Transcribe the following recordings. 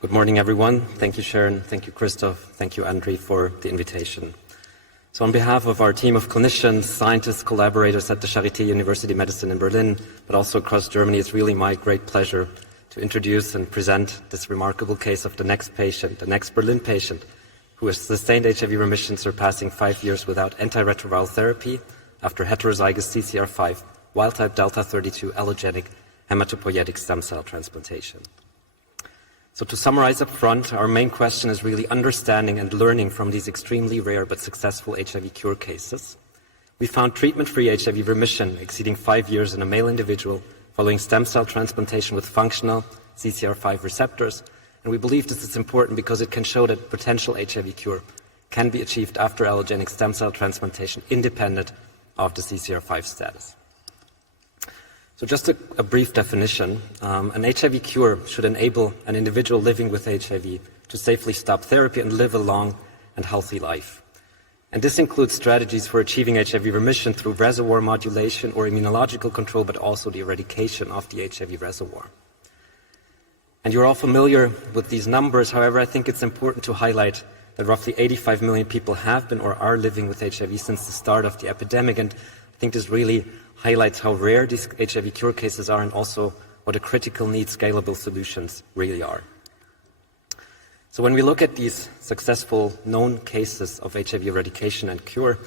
Good morning, everyone. Thank you, Sharon. Thank you, Christoph. Thank you, Andri, for the invitation. So on behalf of our team of clinicians, scientists, collaborators at the Charité University of Medicine in Berlin, but also across Germany, it's really my great pleasure to introduce and present this remarkable case of the next patient, the next Berlin patient, who has sustained HIV remission surpassing 5 years without antiretroviral therapy after heterozygous CCR5 wild-type delta-32 allogenic hematopoietic stem cell transplantation. So to summarize up front, our main question is really understanding and learning from these extremely rare but successful HIV cure cases. We found treatment-free HIV remission exceeding 5 years in a male individual following stem cell transplantation with functional CCR5 receptors. And we believe this is important because it can show that potential HIV cure can be achieved after allogenic stem cell transplantation independent of the CCR5 status. So just a brief definition, an HIV cure should enable an individual living with HIV to safely stop therapy and live a long and healthy life. And this includes strategies for achieving HIV remission through reservoir modulation or immunological control, but also the eradication of the HIV reservoir. And you're all familiar with these numbers. However, I think it's important to highlight that roughly 85 million people have been or are living with HIV since the start of the epidemic. And I think this really highlights how rare these HIV cure cases are and also what a critical need scalable solutions really are. So when we look at these successful known cases of HIV eradication and cure,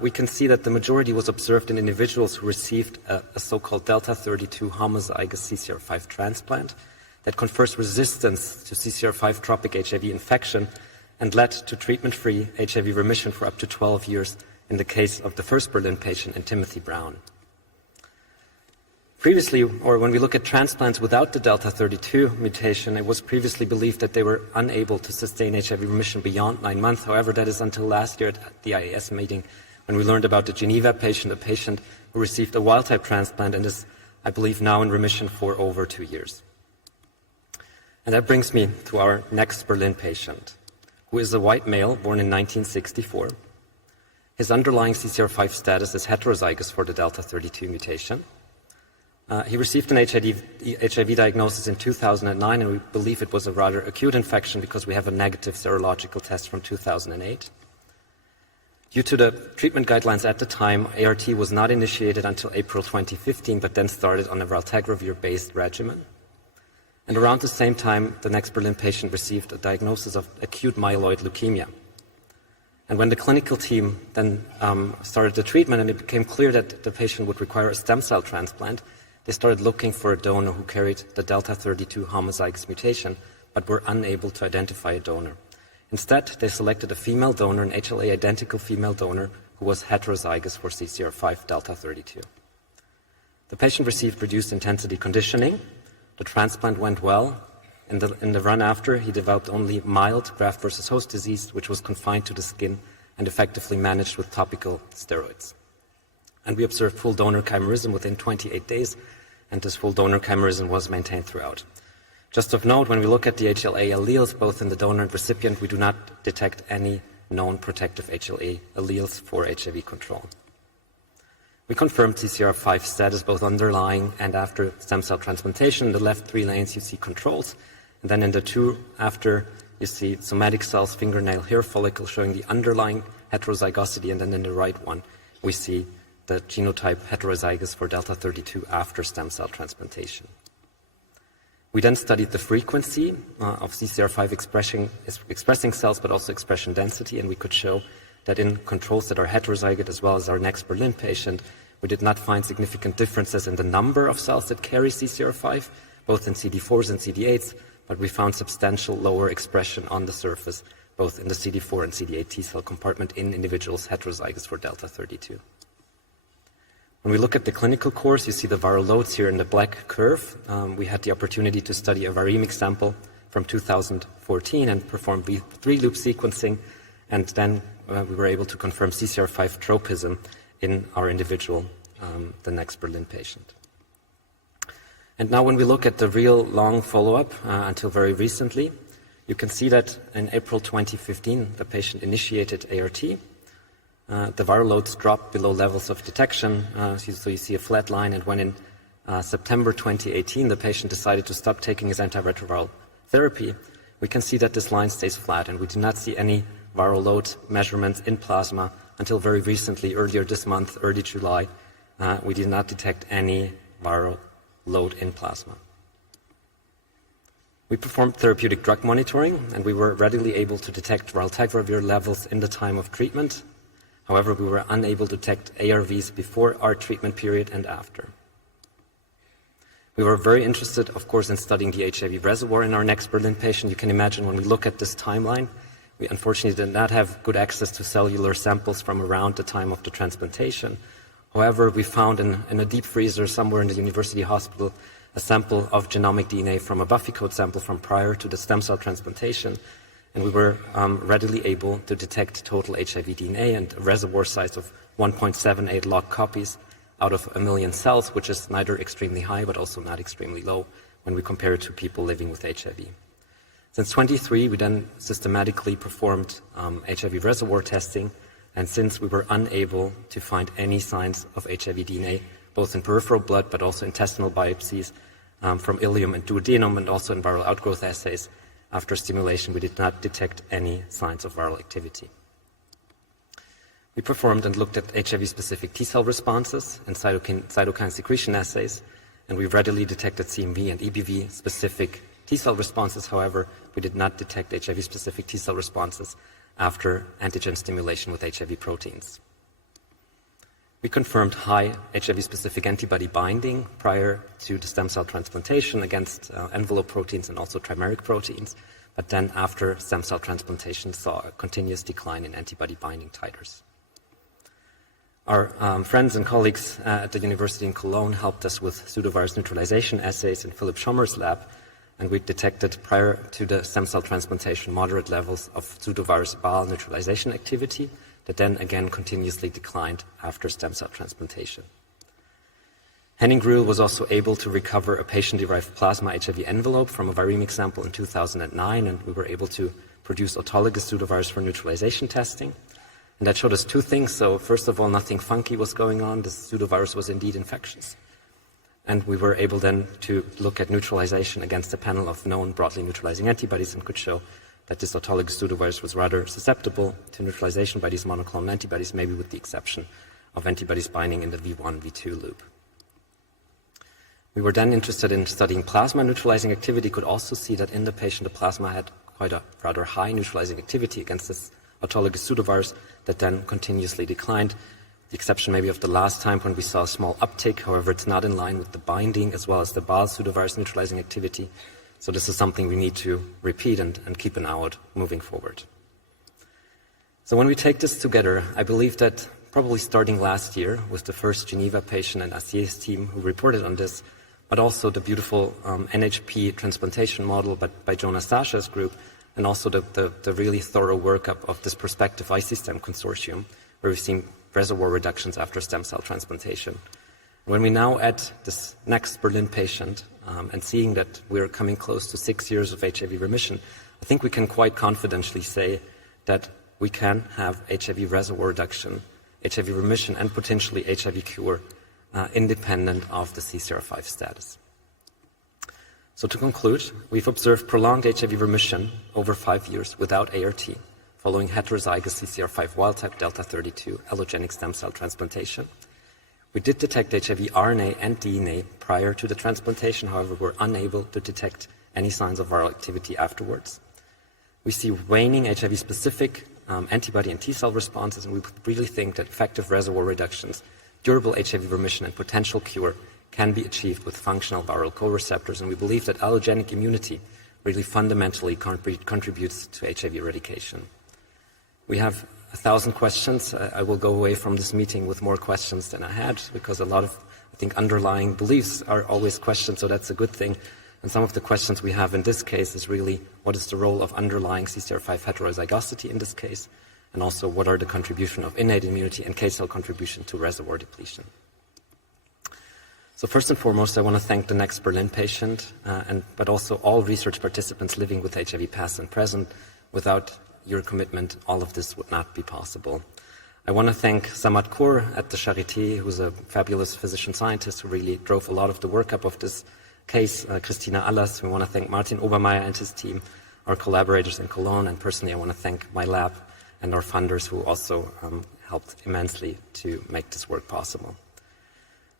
we can see that the majority was observed in individuals who received a so-called delta-32 homozygous CCR5 transplant that confers resistance to CCR5 tropic HIV infection and led to treatment-free HIV remission for up to 12 years in the case of the first Berlin patient and Timothy Brown. Previously, or when we look at transplants without the delta-32 mutation, it was previously believed that they were unable to sustain HIV remission beyond 9 months. However, that is until last year at the IAS meeting when we learned about the Geneva patient, a patient who received a wild-type transplant and is, I believe, now in remission for over 2 years. And that brings me to our next Berlin patient, who is a white male born in 1964. His underlying CCR5 status is heterozygous for the delta-32 mutation. He received an HIV diagnosis in 2009, and we believe it was a rather acute infection because we have a negative serological test from 2008. Due to the treatment guidelines at the time, ART was not initiated until April 2015, but then started on a valtegravir-based regimen. And around the same time, the next Berlin patient received a diagnosis of acute myeloid leukemia. And when the clinical team then started the treatment and it became clear that the patient would require a stem cell transplant, they started looking for a donor who carried the delta-32 homozygous mutation, but were unable to identify a donor. Instead, they selected a female donor, an HLA-identical female donor, who was heterozygous for CCR5 delta-32. The patient received reduced intensity conditioning. The transplant went well. In the run after, he developed only mild graft versus host disease, which was confined to the skin and effectively managed with topical steroids. And we observed full donor chimerism within 28 days, and this full donor chimerism was maintained throughout. Just of note, when we look at the HLA alleles, both in the donor and recipient, we do not detect any known protective HLA alleles for HIV control. We confirmed CCR5 status both underlying and after stem cell transplantation. In the left 3 lanes, you see controls. And then in the 2 after, you see somatic cells, fingernail, hair follicle showing the underlying heterozygosity. And then in the right one, we see the genotype heterozygous for delta-32 after stem cell transplantation. We then studied the frequency of CCR5 expressing cells, but also expression density, and we could show that in controls that are heterozygous, as well as our next Berlin patient, we did not find significant differences in the number of cells that carry CCR5, both in CD4s and CD8s, but we found substantial lower expression on the surface, both in the CD4 and CD8 T cell compartment in individuals heterozygous for delta-32. When we look at the clinical course, you see the viral loads here in the black curve. We had the opportunity to study a viremic sample from 2014 and perform 3-loop sequencing, and then we were able to confirm CCR5 tropism in our individual, the next Berlin patient. And now when we look at the real long follow-up until very recently, you can see that in April 2015, the patient initiated ART. The viral loads dropped below levels of detection, so you see a flat line, and when in September 2018, the patient decided to stop taking his antiretroviral therapy, we can see that this line stays flat, and we do not see any viral load measurements in plasma until very recently, earlier this month, early July. We did not detect any viral load in plasma. We performed therapeutic drug monitoring, and we were readily able to detect raltegravir levels in the time of treatment. However, we were unable to detect ARVs before our treatment period and after. We were very interested, of course, in studying the HIV reservoir in our next Berlin patient. You can imagine when we look at this timeline, we unfortunately did not have good access to cellular samples from around the time of the transplantation. However, we found in a deep freezer somewhere in the university hospital a sample of genomic DNA from a Buffy code sample from prior to the stem cell transplantation, and we were readily able to detect total HIV DNA and a reservoir size of 1.78 log copies out of 1 million cells, which is neither extremely high but also not extremely low when we compare it to people living with HIV. Since 23, we then systematically performed HIV reservoir testing, and since we were unable to find any signs of HIV DNA, both in peripheral blood but also intestinal biopsies from ileum and duodenum, and also in viral outgrowth assays, after stimulation, we did not detect any signs of viral activity. We performed and looked at HIV-specific T-cell responses and cytokine secretion assays, and we readily detected CMV and EBV-specific T-cell responses. However, we did not detect HIV-specific T-cell responses after antigen stimulation with HIV proteins. We confirmed high HIV-specific antibody binding prior to the stem cell transplantation against envelope proteins and also trimeric proteins, but then after stem cell transplantation saw a continuous decline in antibody binding titers. Our friends and colleagues at the University in Cologne helped us with pseudovirus neutralization assays in Philipp Schommer's lab, and we detected prior to the stem cell transplantation moderate levels of pseudovirus BAL neutralization activity that then again continuously declined after stem cell transplantation. Henning Gruhl was also able to recover a patient-derived plasma HIV envelope from a viremic sample in 2009, and we were able to produce autologous pseudovirus for neutralization testing. And that showed us two things. So first of all, nothing funky was going on. The pseudovirus was indeed infectious. And we were able then to look at neutralization against a panel of known broadly neutralizing antibodies and could show that this autologous pseudovirus was rather susceptible to neutralization by these monoclonal antibodies, maybe with the exception of antibodies binding in the V1, V2 loop. We were then interested in studying plasma neutralizing activity, could also see that in the patient the plasma had quite a rather high neutralizing activity against this autologous pseudovirus that then continuously declined. The exception maybe of the last time when we saw a small uptick. However, it's not in line with the binding as well as the BAL pseudovirus neutralizing activity. So this is something we need to repeat and keep an eye out moving forward. So when we take this together, I believe that probably starting last year with the first Geneva patient and Assier's team who reported on this, but also the beautiful NHP transplantation model by Jonas Sasha's group, and also the really thorough workup of this Prospective IC-STEM consortium, where we've seen reservoir reductions after stem cell transplantation. When we now add this next Berlin patient and seeing that we're coming close to 6 years of HIV remission, I think we can quite confidently say that we can have HIV reservoir reduction, HIV remission, and potentially HIV cure independent of the CCR5 status. So to conclude, we've observed prolonged HIV remission over 5 years without ART following heterozygous CCR5 wild-type delta-32 allogenic stem cell transplantation. We did detect HIV RNA and DNA prior to the transplantation, however, we're unable to detect any signs of viral activity afterwards. We see waning HIV-specific antibody and T-cell responses, and we really think that effective reservoir reductions, durable HIV remission, and potential cure can be achieved with functional viral co-receptors, and we believe that allogenic immunity really fundamentally contributes to HIV eradication. We have 1,000 questions. I will go away from this meeting with more questions than I had, because a lot of, I think, underlying beliefs are always questioned, so that's a good thing. And some of the questions we have in this case is really, what is the role of underlying CCR5 heterozygosity in this case? And also, what are the contribution of innate immunity and K-cell contribution to reservoir depletion? So first and foremost, I want to thank the next Berlin patient, but also all research participants living with HIV past and present. Without your commitment, all of this would not be possible. I want to thank Samad Kaur at the Charité, who's a fabulous physician scientist who really drove a lot of the workup of this case, Christina Allers. We want to thank Martin Obermeier and his team, our collaborators in Cologne, and personally I want to thank my lab and our funders who also helped immensely to make this work possible.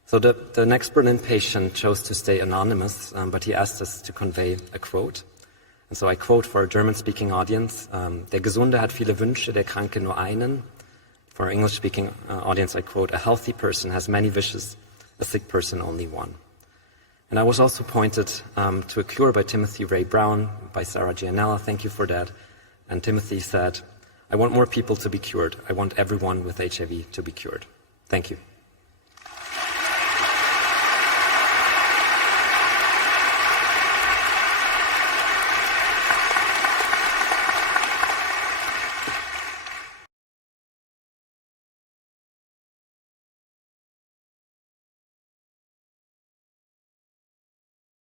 So the next Berlin patient chose to stay anonymous, but he asked us to convey a quote. And so I quote for a German-speaking audience, der Gesunde hat viele Wünsche, der Kranke nur einen. For our English-speaking audience, I quote, a healthy person has many wishes, a sick person only one. And I was also pointed to A Cure by Timothy Ray Brown, by Sarah Gianella, thank you for that. And Timothy said, I want more people to be cured. I want everyone with HIV to be cured. Thank you.